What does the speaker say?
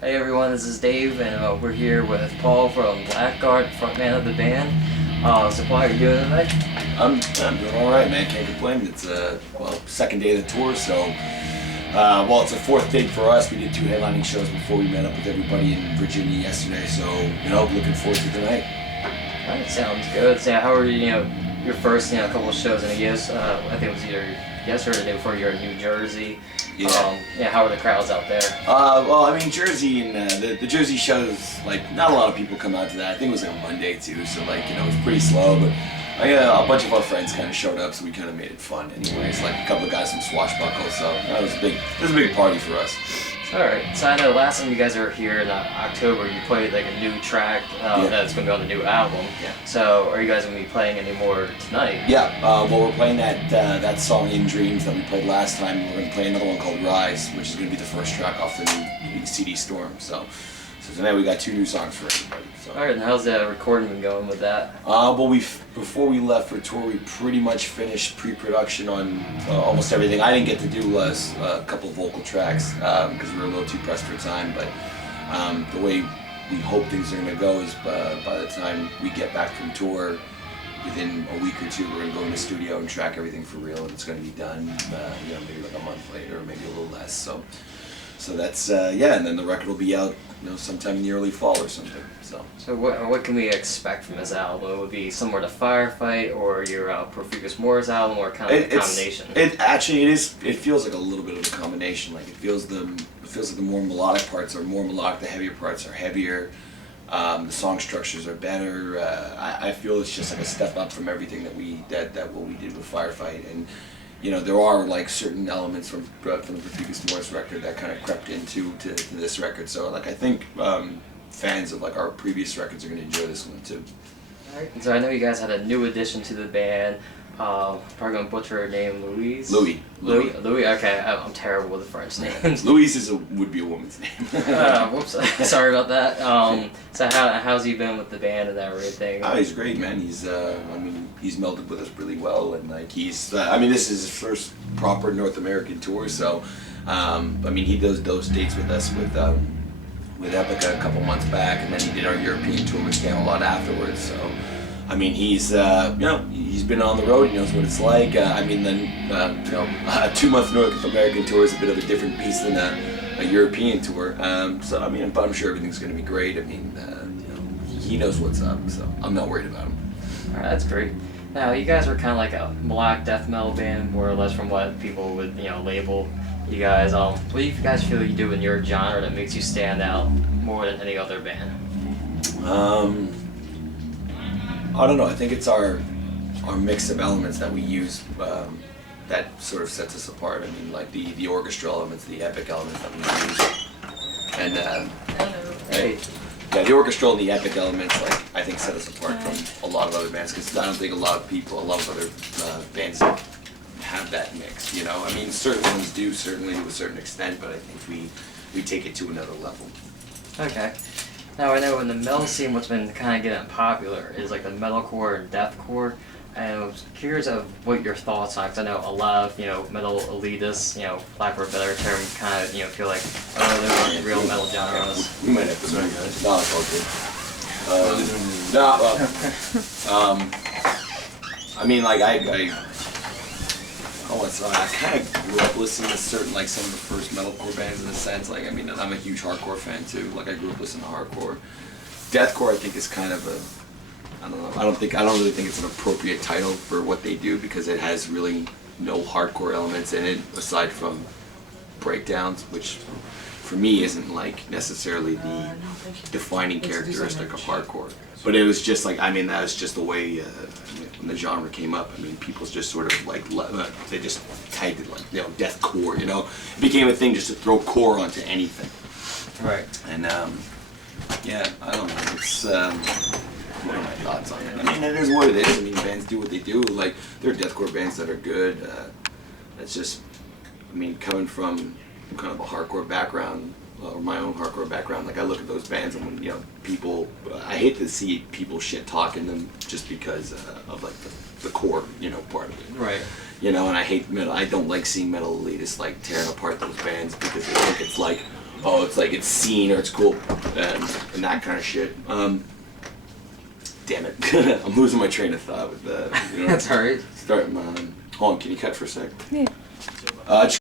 Hey everyone, this is Dave, and we're here with Paul from Blackguard, frontman of the band. So Paul, how are you doing tonight? I'm doing all right, man. Can't complain. It's second day of the tour, so it's a fourth date for us. We did 2 headlining shows before we met up with everybody in Virginia yesterday, so looking forward to tonight. Alright, sounds good. So how are you? Your first couple of shows, and I guess I think it was either yesterday or the day before you were in New Jersey. Yeah. How are the crowds out there? Jersey and the Jersey shows, not a lot of people come out to that. I think it was a Monday too, so it was pretty slow, but a bunch of our friends kind of showed up, so we kind of made it fun anyways. A couple of guys from Swashbuckle, so it was a big party for us. Alright, so I know last time you guys were here in October, you played a new track that's going to be on the new album. Yeah. So are you guys going to be playing any more tonight? Yeah, we're playing that song In Dreams that we played last time. We're going to play another one called Rise, which is going to be the first track off the new CD Storm. So tonight we got 2 new songs for everybody. So. Alright, and how's the recording been going with that? Before we left for tour, we pretty much finished pre-production on almost everything. I didn't get to do a couple vocal tracks because we were a little too pressed for time, but the way we hope things are going to go is by the time we get back from tour, within a week or 2, we're going to go in the studio and track everything for real, and it's going to be done maybe a month later, or maybe a little less. So that's and then the record will be out sometime in the early fall or something. So what can we expect from this album? It would be similar to Firefight or your Profuse Moore's album, or kind of a combination? It feels like a little bit of a combination. It feels like the more melodic parts are more melodic, the heavier parts are heavier. The song structures are better. I feel it's just a step up from everything that what we did with Firefight. And there are certain elements from the Profuse Moore's record that kind of crept into this record. So I think fans of our previous records are going to enjoy this one too. Alright, so I know you guys had a new addition to the band. Probably gonna butcher her name, Louise. Louis. Okay, I'm terrible with the French names. Louise would be a woman's name. Whoops, sorry about that. So how's he been with the band and everything? Oh, he's great, man. He's melded with us really well, and this is his first proper North American tour. So, he does those dates with us with Epic a couple months back, and then he did our European tour with Camelot afterwards. So. He's been on the road. He knows what it's like. A 2-month North American tour is a bit of a different beast than a European tour. But I'm sure everything's going to be great. He knows what's up, so I'm not worried about him. All right, that's great. Now, you guys are kind of like a melodic death metal band, more or less, from what people would label you guys. What do you guys feel you do in your genre that makes you stand out more than any other band? I don't know. I think it's our mix of elements that we use that sort of sets us apart. The orchestral elements, the epic elements that we use, and the orchestral and the epic elements, I think, set us apart from a lot of other bands, because I don't think a lot of other bands have that mix. Certain ones do, certainly to a certain extent, but I think we take it to another level. Okay. Now, I know in the metal scene, what's been kind of getting popular is the metalcore and deathcore, and I was curious of what your thoughts on, because I know a lot of metal elitists, lack of a better term, kind of feel like those aren't real metal genres. We might have to. Sorry, guys. No, it's all good. I kind of grew up listening to some of the first metalcore bands in a sense. I'm a huge hardcore fan too. I grew up listening to hardcore. Deathcore, I think, is kind of I don't know. I don't really think it's an appropriate title for what they do, because it has really no hardcore elements in it aside from breakdowns, which for me isn't necessarily the defining characteristic of hardcore. But it was just that was just the way when the genre came up. People just sort of they just tagged it deathcore. It became a thing just to throw core onto anything. Right. And I don't know. It's what are my thoughts on it? It is what it is. Bands do what they do. There are deathcore bands that are good. It's just, coming from kind of a hardcore background, or my own hardcore background, I look at those bands and when people, I hate to see people shit talking them just because of the core part of it. Right. And I hate metal. I don't like seeing metal elitists tearing apart those bands, because they think it's oh, it's like it's seen or it's cool and that kind of shit. Damn it, I'm losing my train of thought with that. You know, That's alright. Hold on, can you cut for a sec? Yeah. Just